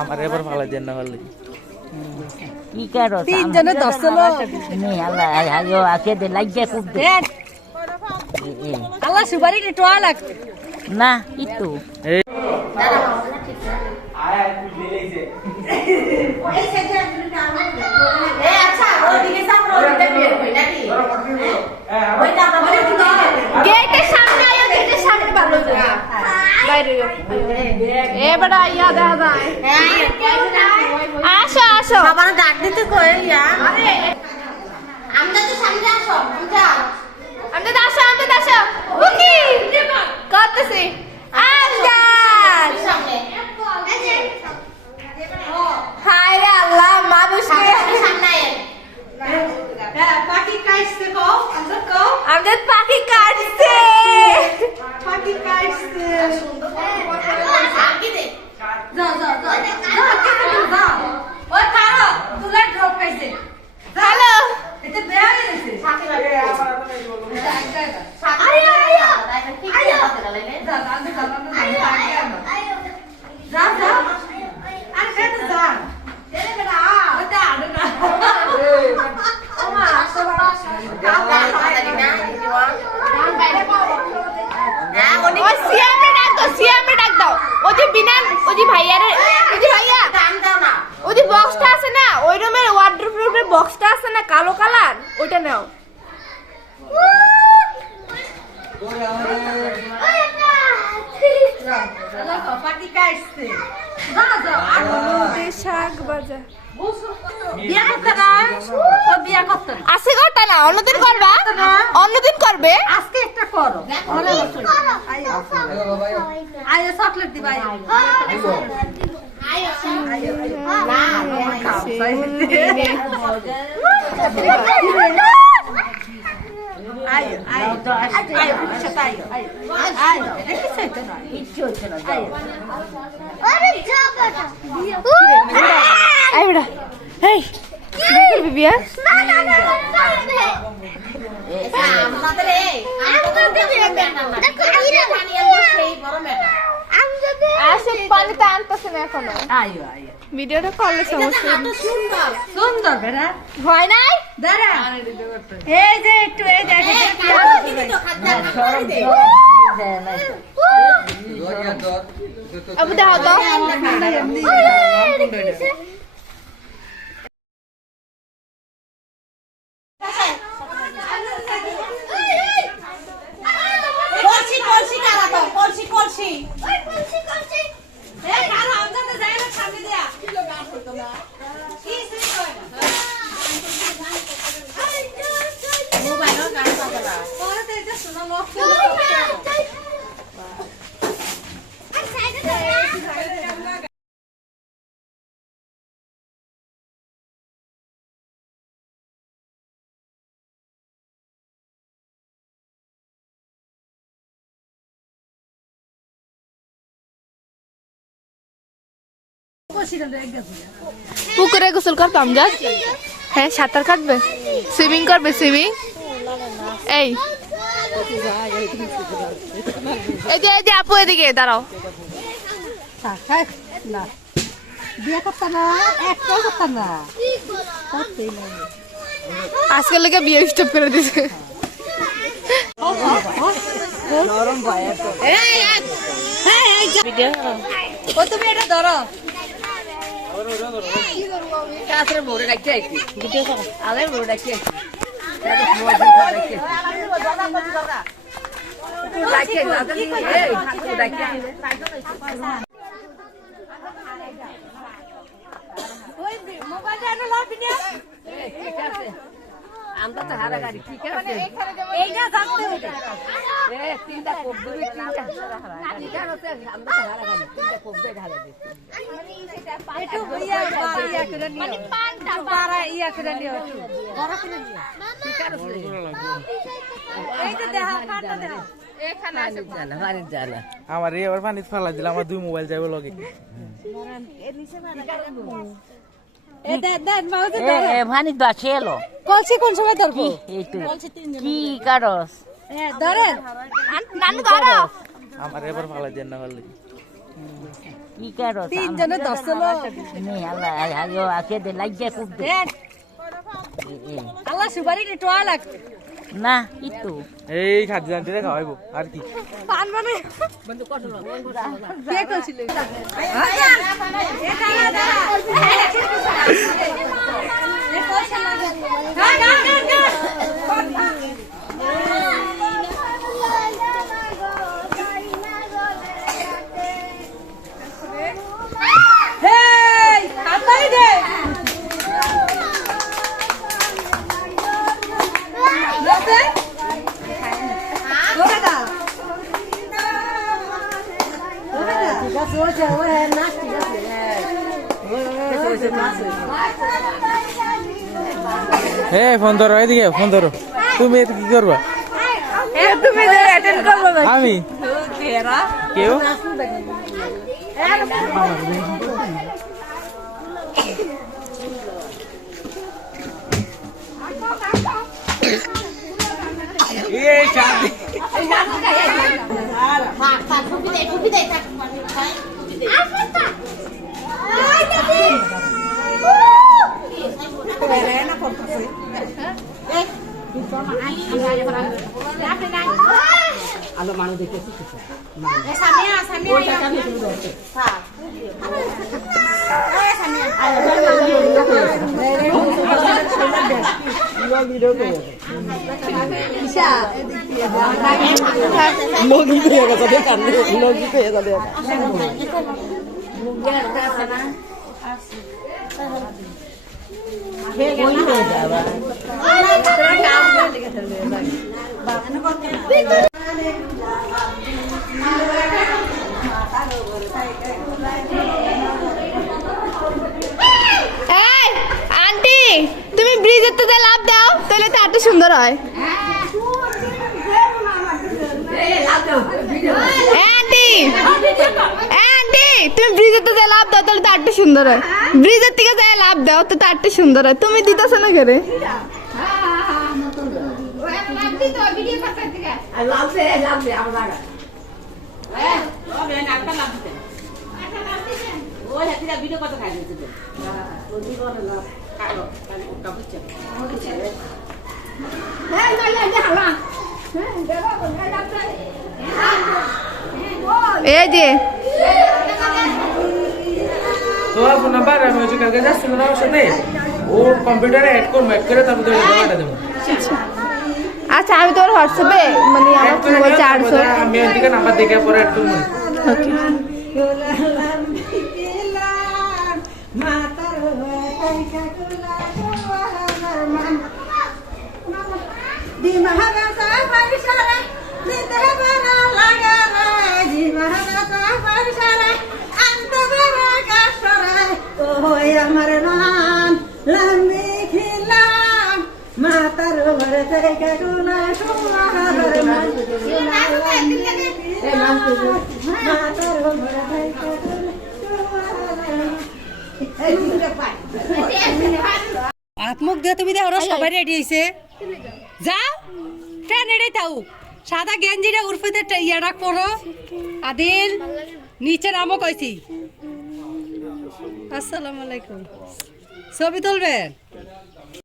আমার এবার ভালো দেন না ভালো কি করো তিনজনে দর্শন আগে দে লাগিয়ে খুব আল্লাহ সুপারি টোয়া লাগবে না ইতো গেটের সামনে আয়ো গেটের সামনে ভালো যায় বাইরে এবারে আইয়া দেখা যায় আসো আসো বাবা ডাক দিতে কই ইয়া আরে আমরা তো সামনে আসো আমদাদ আসো ওকে করতেছি আমদাদ সামনে হায় রে আল্লাহ মানুষকে সামনে হ্যাঁ পাখি কাটছে কও আমদাদ কও আমদাদ পাখি কাটছে পাখি কাটছে সুন্দর আগে দে যা ওই কারো তুলে ড্রপ খাইছে হ্যালো এটা বেয়া গেছে সাথে লাগে সিয়ামে ডাক দাও ওজি বিনান ওজি ভাইয়া ওজি বক্সটা আছে না ওই রুমের ওয়ার্ডরোবের বক্সটা আছে না কালো কালার ওইটা নাও পাখি কাটছে শাক বাজা বিয়া করতে না বিয়া করতে না আছে করতে না অন্যদিন করবা অন্যদিন করবে আজকে একটা করো আয় চকলেট দিবা পানিতে আনতেছে না এখনো ভিডিওটা করলে সমস্যা সুন্দর বেড়া হয় নাই দাঁড়া এই যে একটু এই দেখে আবু দাও দাও পুকুরে গোসল করতাম যা হ্যাঁ সাঁতার কাটবে সুইমিং করবে সুইমিং এই যে আপু এদিকে দাঁড়াও আজকাল লেগে বিয়ে স্টপ করে দিছে তুমি এটা ধরো কাছে মোড়ে রাখতে আইছি ভিডিও করো আলে মোড়ে রাখতে আইছি আমরা তো হারা গাড়ি ঠিক আছে এইটা যাচ্ছে এ তিনটা কোপ দিবি তিনটা আমরা তো হারা গাড়ি তিনটা কোপ দিয়ে ঢালা দিই একটু ইয়া করে নিও মানে পানটা পারা ইয়া করে নিও একটু বড় করে নিও ঠিক আছে এই যে দেখা পানটা দেখা এখানে আছে জানা পানি জানা আমার এবার পানি ফেলা দিলে আমার দুই মোবাইল যাবে লগে এর নিচে মারা ভানি বাঁচেলো কলসি কোন সময় ধরবো কি কারস নানু ধরো আমার এবার ফালাই দেন না পারলে কি করো তিনজনে ধরছিল মেয়ে আল্লাহ আয়ো আকে দে লাগিয়ে খুব দে আল্লাহ সুপারি টোয়া লাগ না ইটু এই খাদ্য জানতে খাওয়াইবো আর কি পান মানে কে কইছিল হে ফোন ধরো এদিকে ফোন ধরো তুমি এটা কি করবা তুমি অ্যাটেন্ড করবে আমি কেউ এই শান্তি আলো মানুষ দেখেছি লগি পেয়ে গেছে দেখান লগি পেয়ে গেছে এই আন্টি তুমি ব্রিজের তো লাভ দাও তাহলে তো এত সুন্দর হয় আন্টি আন্টি তুমি ব্রিজের তো লাভ দাও তাহলে তো এত সুন্দর হয় ব্রিজের থেকে যাই লাভ দাও তো এত সুন্দর হয় তুমি দিতেছ না করে এই যে তোমার ফোন নাম্বার আমি হচ্ছে কালকে যাচ্ছি না ওর সাথে ও কম্পিউটারে অ্যাড করবো অ্যাড করে তারপর তোকে জমাটা দেবো আচ্ছা আমি তোর হোয়াটসঅ্যাপে মানে আমার মোবাইল চার্জ আমি ওই দিকে নাম্বার দেখে পরে অ্যাড করবো আমার নাম লম্বি খিলাম মাতার ঘরে থেকে গুনা মাতার ঘরে হাত মুখ দিয়ে তুমি দেখো সবাই রেডি হয়েছে যাও ট্রেন রেডি থাও সাদা গেঞ্জিটা উর্ফিতে ইয়াটা করো আদিল নিচে নামও কইছি আসসালামু আলাইকুম ছবি তুলবেন